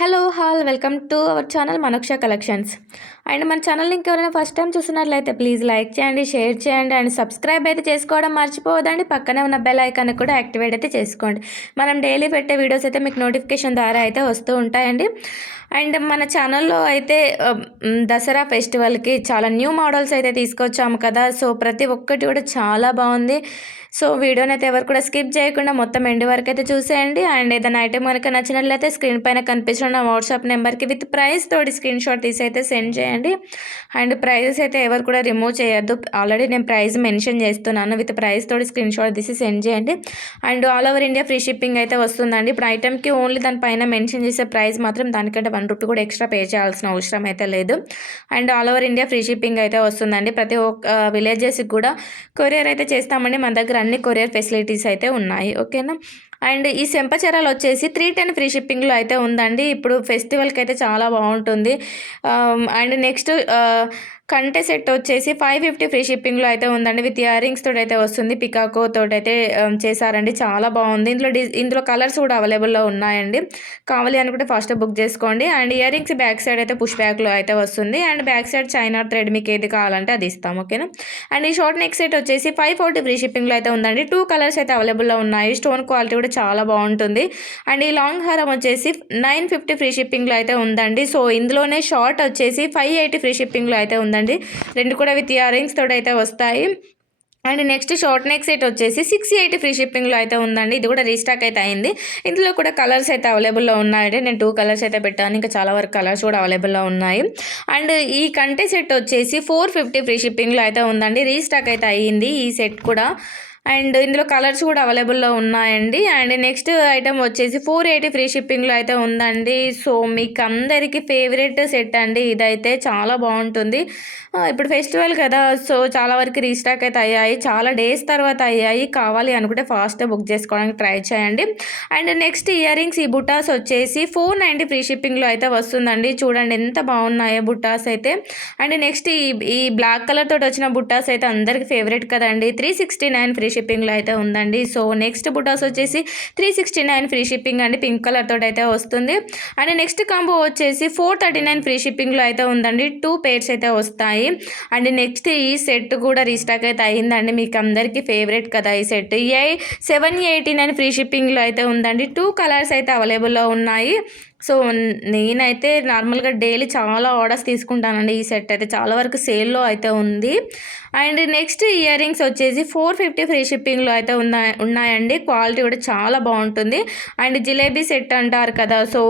Hello all welcome to our channel Manoksha collections. And మన ఛానల్ని ఇంకెవరైనా ఫస్ట్ టైం చూస్తున్నట్లయితే ప్లీజ్ లైక్ చేయండి, షేర్ చేయండి అండ్ సబ్స్క్రైబ్ అయితే చేసుకోవడం మర్చిపోవద్దండి. పక్కనే ఉన్న బెల్ ఐకాన్ కూడా యాక్టివేట్ అయితే చేసుకోండి. మనం డైలీ పెట్టే వీడియోస్ అయితే మీకు నోటిఫికేషన్ ద్వారా అయితే వస్తూ ఉంటాయండి. అండ్ మన ఛానల్లో అయితే దసరా ఫెస్టివల్కి చాలా న్యూ మోడల్స్ అయితే తీసుకొచ్చాము కదా. సో ప్రతి ఒక్కటి కూడా చాలా బాగుంది. సో వీడియోని అయితే ఎవరు కూడా స్కిప్ చేయకుండా మొత్తం ఎండ్ వరకు అయితే చూసేయండి. అండ్ ఏదైనా ఐటెం కనుక నచ్చినట్లయితే స్క్రీన్ పైన కనిపిస్తున్న వాట్సాప్ నెంబర్కి విత్ ప్రైస్ తోటి స్క్రీన్ షాట్ తీసి అయితే సెండ్ చేయండి. అండ్ ప్రైజెస్ అయితే ఎవరు కూడా రిమూవ్ చేయొద్దు. ఆల్రెడీ నేను ప్రైస్ మెన్షన్ చేస్తున్నాను. విత్ ప్రైస్ తోటి స్క్రీన్ షాట్ తీసి సెండ్ చేయండి. And all over India free shipping అయితే వస్తుందండి. ఇప్పుడు ఐటెంకి ఓన్లీ దానిపైన మెన్షన్ చేసే ప్రైస్ మాత్రం దానికంటే ₹1 కూడా ఎక్స్ట్రా పే చేయాల్సిన అవసరం అయితే లేదు. And all over India free shipping అయితే వస్తుందండి. ప్రతి ఒక్క విలేజెస్కి కూడా కొరియర్ అయితే చేస్తామండి. మన దగ్గర అన్ని కొరియర్ ఫెసిలిటీస్ అయితే ఉన్నాయి. ఓకేనా. అండ్ ఈ చెంపచరాలు వచ్చేసి 310 ఫ్రీ షిప్పింగ్లో అయితే ఉందండి. ఇప్పుడు ఫెస్టివల్కి అయితే చాలా బాగుంటుంది. అండ్ నెక్స్ట్ కంటే సెట్ వచ్చేసి 550 ఫ్రీ షిప్పింగ్లో అయితే ఉందండి. విత్ ఇయర్ రింగ్స్ తోటి అయితే వస్తుంది. పికాకో తోటి అయితే చేశారండి. చాలా బాగుంది. ఇందులో కలర్స్ కూడా అవైలబుల్లో ఉన్నాయండి. కావాలి అనుకుంటే ఫస్ట్ బుక్ చేసుకోండి. And ear rings back side అయితే పుష్ బ్యాక్లో అయితే వస్తుంది. And back side China thread మీకు ఏది కావాలంటే అది ఇస్తాం. ఓకేనా. అండ్ ఈ షార్ట్ నెక్ సెట్ వచ్చేసి 540 ఫ్రీ షిప్పింగ్లో అయితే ఉందండి. 2 కలర్స్ అయితే అవైలబుల్లో ఉన్నాయి. స్టోన్ క్వాలిటీ కూడా చాలా బాగుంటుంది. అండ్ ఈ లాంగ్ హారం వచ్చేసి 950 ఫ్రీ షిప్పింగ్లో అయితే ఉందండి. సో ఇందులోనే షార్ట్ వచ్చేసి 580 ఫ్రీ షిప్పింగ్లో అయితే ఉందండి. రెండు కూడా విత్ ఇయర్ రింగ్స్ తోటి అయితే వస్తాయి. And next short neck set వచ్చేసి 680 ఫ్రీ షిప్పింగ్లో అయితే ఉందండి. ఇది కూడా రీస్టాక్ అయితే అయింది. ఇందులో కూడా కలర్స్ అయితే అవైలబుల్లో ఉన్నాయండి. నేను 2 కలర్స్ అయితే పెట్టాను. ఇంకా చాలా వరకు కలర్స్ కూడా అవైలబుల్లో ఉన్నాయి. అండ్ ఈ కంటే సెట్ వచ్చేసి 450 ఫ్రీ షిప్పింగ్లో అయితే ఉందండి. రీస్టాక్ అయితే అయ్యింది ఈ సెట్ కూడా. అండ్ ఇందులో కలర్స్ కూడా అవైలబుల్లో ఉన్నాయండి. అండ్ నెక్స్ట్ ఐటమ్ వచ్చేసి 480 ఫ్రీ షిప్పింగ్లో అయితే ఉందండి. సో మీకు అందరికీ ఫేవరెట్ సెట్ అండి. ఇదైతే చాలా బాగుంటుంది. ఇప్పుడు ఫెస్టివల్ కదా. సో చాలా వరకు రీస్టాక్ అయితే అయ్యాయి. చాలా డేస్ తర్వాత అయ్యాయి. కావాలి అనుకుంటే ఫాస్ట్గా బుక్ చేసుకోవడానికి ట్రై చేయండి. అండ్ నెక్స్ట్ ఇయర్ రింగ్స్ ఈ బుటాస్ వచ్చేసి 490 ఫ్రీ షిప్పింగ్లో అయితే వస్తుందండి. చూడండి ఎంత బాగున్నాయో బుటాస్ అయితే. అండ్ నెక్స్ట్ ఈ బ్లాక్ కలర్ తోటి వచ్చిన బుటాస్ అయితే అందరికి ఫేవరెట్ కదండి. 369 ఫ్రీ షిప్పింగ్లో అయితే ఉందండి. సో నెక్స్ట్ బుటాస్ వచ్చేసి 369 ఫ్రీ షిప్పింగ్ అండి. పింక్ కలర్ తోటి అయితే వస్తుంది. అండ్ నెక్స్ట్ కాంబో వచ్చేసి 439 ఫ్రీ షిప్పింగ్లో అయితే ఉందండి. 2 పేర్స్ అయితే వస్తాయి. అండ్ నెక్స్ట్ ఈ సెట్ కూడా రీస్టాక్ అయితే అయిందండి. మీకు అందరికీ ఫేవరెట్ కదా ఈ సెట్. 789 ఫ్రీ షిప్పింగ్లో అయితే ఉందండి. 2 కలర్స్ అయితే అవైలబుల్లో ఉన్నాయి. సో నేనైతే నార్మల్గా డైలీ చాలా ఆర్డర్స్ తీసుకుంటానండి. ఈ సెట్ అయితే చాలా వరకు సేల్లో అయితే ఉంది. అండ్ నెక్స్ట్ ఇయర్ రింగ్స్ వచ్చేసి 450 ఫ్రీ షిప్పింగ్లో అయితే ఉన్నాయండి. క్వాలిటీ కూడా చాలా బాగుంటుంది. అండ్ జిలేబీ సెట్ అంటారు కదా. సో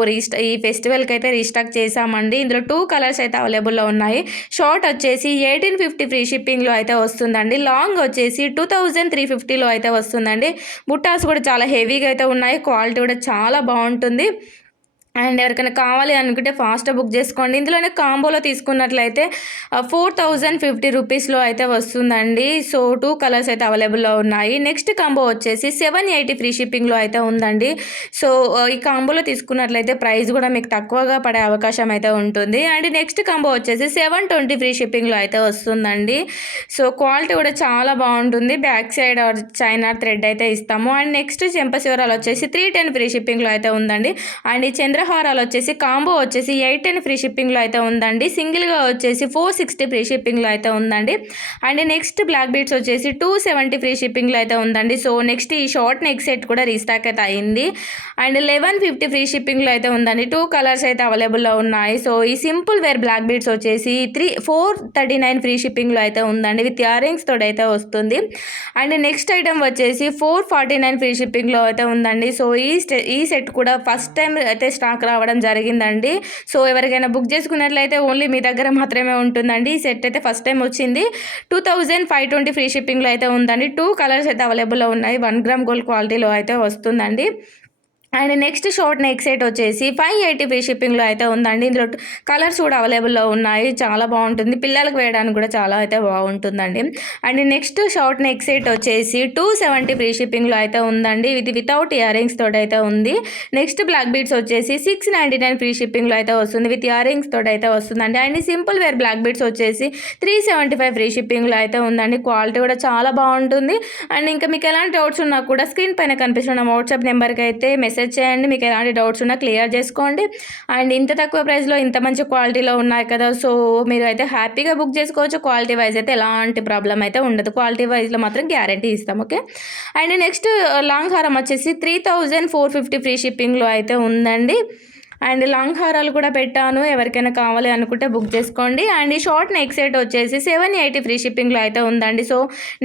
ఈ ఫెస్టివల్కి అయితే రీస్టాక్ చేసామండి. ఇందులో 2 కలర్స్ అయితే అవైలబుల్లో ఉన్నాయి. షార్ట్ వచ్చేసి 1850 ఫ్రీ షిప్పింగ్లో అయితే వస్తుందండి. లాంగ్ వచ్చేసి 2350లో అయితే వస్తుందండి. బుట్టాస్ కూడా చాలా హెవీగా అయితే ఉన్నాయి. క్వాలిటీ కూడా చాలా బాగుంటుంది. అండ్ ఎవరికైనా కావాలి అనుకుంటే ఫాస్ట్గా బుక్ చేసుకోండి. ఇందులోనే కాంబోలో తీసుకున్నట్లయితే 4050 రూపీస్లో అయితే వస్తుందండి. సో 2 కలర్స్ అయితే అవైలబుల్లో ఉన్నాయి. నెక్స్ట్ కాంబో వచ్చేసి 780 ఫ్రీ షిప్పింగ్లో అయితే ఉందండి. సో ఈ కాంబోలో తీసుకున్నట్లయితే ప్రైస్ కూడా మీకు తక్కువగా పడే అవకాశం అయితే ఉంటుంది. అండ్ నెక్స్ట్ కాంబో వచ్చేసి 720 ఫ్రీ షిప్పింగ్లో అయితే వస్తుందండి. సో క్వాలిటీ కూడా చాలా బాగుంటుంది. బ్యాక్ సైడ్ చైనా థ్రెడ్ అయితే ఇస్తాము. అండ్ నెక్స్ట్ చెంపశివరాలు వచ్చేసి 310 ఫ్రీ షిప్పింగ్లో అయితే ఉందండి. అండ్ ఈ చంద్రహారాలు వచ్చేసి కాంబో వచ్చేసి 810 ఫ్రీ షిప్పింగ్లో అయితే ఉందండి. సింగిల్గా వచ్చేసి 460 ఫ్రీ షిప్పింగ్లో అయితే ఉందండి. అండ్ నెక్స్ట్ బ్లాక్ బీడ్స్ వచ్చేసి 270 ఫ్రీ షిప్పింగ్లో అయితే ఉందండి. సో నెక్స్ట్ ఈ షార్ట్ నెక్ సెట్ కూడా రీస్టాక్ అయితే అయింది. అండ్ 1150 ఫ్రీ షిప్పింగ్లో అయితే ఉందండి. 2 కలర్స్ అయితే అవైలబుల్లో ఉన్నాయి. సో ఈ సింపుల్ వేర్ బ్లాక్ బీడ్స్ వచ్చేసి 439 ఫ్రీ షిప్పింగ్లో అయితే ఉందండి. విత్ ఇయర్ రింగ్స్ తోటి అయితే వస్తుంది. అండ్ నెక్స్ట్ ఐటమ్ వచ్చేసి 449 ఫ్రీ షిప్పింగ్లో అయితే ఉందండి. సో ఈ సెట్ కూడా ఫస్ట్ టైం అయితే స్టాక్ రావడం జరిగిందండి. సో ఎవరికైనా బుక్ చేసుకున్నట్లయితే ఓన్లీ మీ దగ్గర మాత్రమే ఉంటుందండి. ఈ సెట్ అయితే ఫస్ట్ టైం వచ్చింది. 2520 ఫ్రీ షిప్పింగ్లో అయితే ఉందండి. 2 కలర్స్ అయితే అవైలబుల్లో ఉన్నాయి. 1 గ్రామ్ గోల్డ్ క్వాలిటీలో అయితే వస్తుందండి. And next short neck set వచ్చేసి 580 ఫ్రీ షిప్పింగ్లో అయితే ఉందండి. ఇందులో కలర్స్ కూడా అవైలబుల్లో ఉన్నాయి. చాలా బాగుంటుంది. పిల్లలకు వేయడానికి కూడా చాలా అయితే బాగుంటుందండి. And next short neck set వచ్చేసి 270 ఫ్రీ షిప్పింగ్లో అయితే ఉందండి. ఇది వితౌట్ ఇయర్ రింగ్స్ తోటి అయితే ఉంది. నెక్స్ట్ బ్లాక్ బీడ్స్ వచ్చేసి 699 ఫ్రీ షిప్పింగ్లో అయితే వస్తుంది. విత్ ఇయర్ రింగ్స్ తోటి అయితే వస్తుందండి. And simple wear black beads వచ్చేసి 375 ఫ్రీ షిప్పింగ్లో అయితే ఉందండి. క్వాలిటీ కూడా చాలా బాగుంటుంది. అండ్ ఇంకా మీకు ఎలాంటి డౌట్స్ ఉన్నా కూడా స్క్రీన్ పైన కనిపిస్తున్న వాట్సాప్ నెంబర్కి అయితే మెసేజ్ మెసేజ్ చేయండి. మీకు ఎలాంటి డౌట్స్ ఉన్నా క్లియర్ చేసుకోండి. అండ్ ఇంత తక్కువ ప్రైస్లో ఇంత మంచి క్వాలిటీలో ఉన్నాయి కదా, సో మీరు అయితే హ్యాపీగా బుక్ చేసుకోవచ్చు. క్వాలిటీ వైజ్ అయితే ఎలాంటి ప్రాబ్లం అయితే ఉండదు. క్వాలిటీ వైజ్లో మాత్రం గ్యారంటీ ఇస్తాం. ఓకే. అండ్ నెక్స్ట్ లాంగ్ హారం వచ్చేసి 3450 ఫ్రీ షిప్పింగ్లో అయితే ఉందండి. అండ్ లాంగ్ హారాలు కూడా పెట్టాను, ఎవరికైనా కావాలి అనుకుంటే బుక్ చేసుకోండి. అండ్ ఈ షార్ట్ నెక్ సెట్ వచ్చేసి 780 ఫ్రీ షిప్పింగ్లో అయితే ఉందండి. సో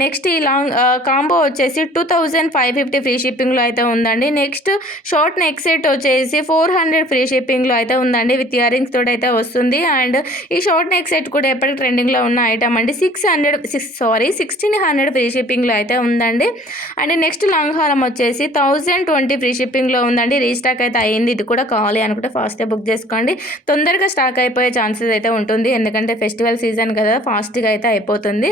నెక్స్ట్ ఈ లాంగ్ కాంబో వచ్చేసి 2550 ఫ్రీ షిప్పింగ్లో అయితే ఉందండి. నెక్స్ట్ షార్ట్ నెక్ సెట్ వచ్చేసి 400 ఫ్రీ షిప్పింగ్లో అయితే ఉందండి, విత్ ఇయర్ రింగ్స్ తోటి అయితే వస్తుంది. అండ్ ఈ షార్ట్ నెక్ సెట్ కూడా ఎప్పటికి ట్రెండింగ్లో ఉన్న ఐటమ్ అండి. 1600 ఫ్రీ షిప్పింగ్లో అయితే ఉందండి. అండ్ నెక్స్ట్ లాంగ్ హారం వచ్చేసి 1020 ఫ్రీ షిప్పింగ్లో ఉందండి. రీస్టాక్ అయితే అయ్యింది, ఇది కూడా కావాలి అనుకుంటే ఫాస్ట్గా బుక్ చేసుకోండి. తొందరగా స్టాక్ అయిపోయే ఛాన్సెస్ అయితే ఉంటుంది, ఎందుకంటే ఫెస్టివల్ సీజన్ కదా, ఫాస్ట్గా అయితే అయిపోతుంది.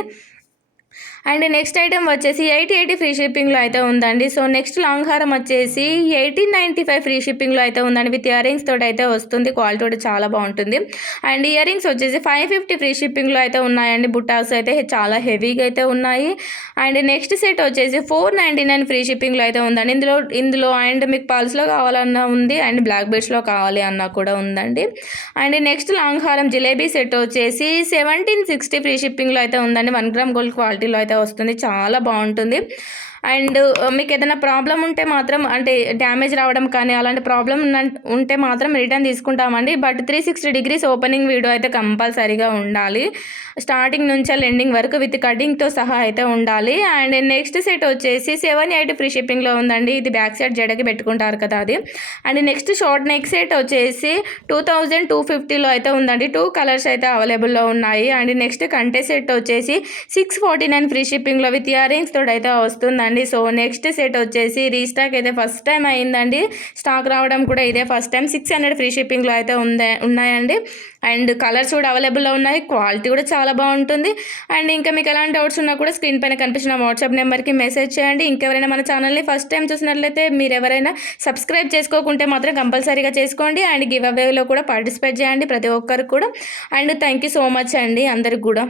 అండ్ నెక్స్ట్ ఐటమ్ వచ్చేసి 880 ఫ్రీ షిప్పింగ్లో అయితే ఉందండి. సో నెక్స్ట్ లాంగ్ హారం వచ్చేసి 1895 ఫ్రీ షిప్పింగ్లో అయితే ఉందండి, విత్ ఇయర్ రింగ్స్ తోటి అయితే వస్తుంది. క్వాలిటీ కూడా చాలా బాగుంటుంది. అండ్ ఇయర్ రింగ్స్ వచ్చేసి 550 ఫ్రీ షిప్పింగ్లో అయితే ఉన్నాయండి. బుట్టాస్ అయితే చాలా హెవీగా అయితే ఉన్నాయి. అండ్ నెక్స్ట్ సెట్ వచ్చేసి 499 ఫ్రీ షిప్పింగ్లో అయితే ఉందండి. ఇందులో అండ్ మీకు పల్స్లో కావాలన్నా ఉంది, అండ్ బ్లాక్ బెడ్స్లో కావాలి అన్నా కూడా ఉందండి. అండ్ నెక్స్ట్ లాంగ్ హారం జిలేబీ సెట్ వచ్చేసి 1760 ఫ్రీ షిప్పింగ్లో అయితే ఉందండి. 1 గ్రామ్ గోల్డ్ క్వాలిటీలో అయితే వస్తుంది, చాలా బాగుంటుంది. అండ్ మీకు ఏదైనా ప్రాబ్లం ఉంటే మాత్రం, అంటే డ్యామేజ్ రావడం కానీ అలాంటి ప్రాబ్లం ఉంటే మాత్రం రిటర్న్ తీసుకుంటామండి. బట్ 360 డిగ్రీస్ ఓపెనింగ్ వీడియో అయితే కంపల్సరీగా ఉండాలి, స్టార్టింగ్ నుంచి ఎండింగ్ వరకు విత్ కటింగ్తో సహా అయితే ఉండాలి. అండ్ నెక్స్ట్ సెట్ వచ్చేసి 780 ఫ్రీ షిప్పింగ్లో ఉందండి. ఇది బ్యాక్ సైడ్ జడకి పెట్టుకుంటారు కదా అది. And next short neck set వచ్చేసి 2250లో అయితే ఉందండి. 2 కలర్స్ అయితే అవైలబుల్లో ఉన్నాయి. అండ్ నెక్స్ట్ కంటే సెట్ వచ్చేసి 649 ఫ్రీ షిప్పింగ్లో విత్ ఇయర్ రింగ్స్ తోటి అయితే వస్తుందండి. సో నెక్స్ట్ సెట్ వచ్చేసి రీస్టాక్ అయితే ఫస్ట్ టైం అయిందండి, స్టాక్ రావడం కూడా ఇదే ఫస్ట్ టైం. 600 ఫ్రీ షిప్పింగ్లో అయితే ఉన్నాయండి. అండ్ కలర్స్ కూడా అవైలబుల్లో ఉన్నాయి, క్వాలిటీ కూడా చాలా బాగుంటుంది. అండ్ ఇంకా మీకు ఎలాంటి డౌట్స్ ఉన్నా కూడా స్క్రీన్ పైన కనిపించిన వాట్సాప్ నెంబర్కి మెసేజ్ చేయండి. ఇంకెవరైనా మన ఛానల్ని ఫస్ట్ టైం చూసినట్లయితే మీరు ఎవరైనా సబ్స్క్రైబ్ చేసుకోకుంటే మాత్రం కంపల్సరీగా చేసుకోండి. అండ్ గివ్ అవేలో కూడా పార్టిసిపేట్ చేయండి ప్రతి ఒక్కరికి కూడా. And thank you so much అండి అందరికి కూడా.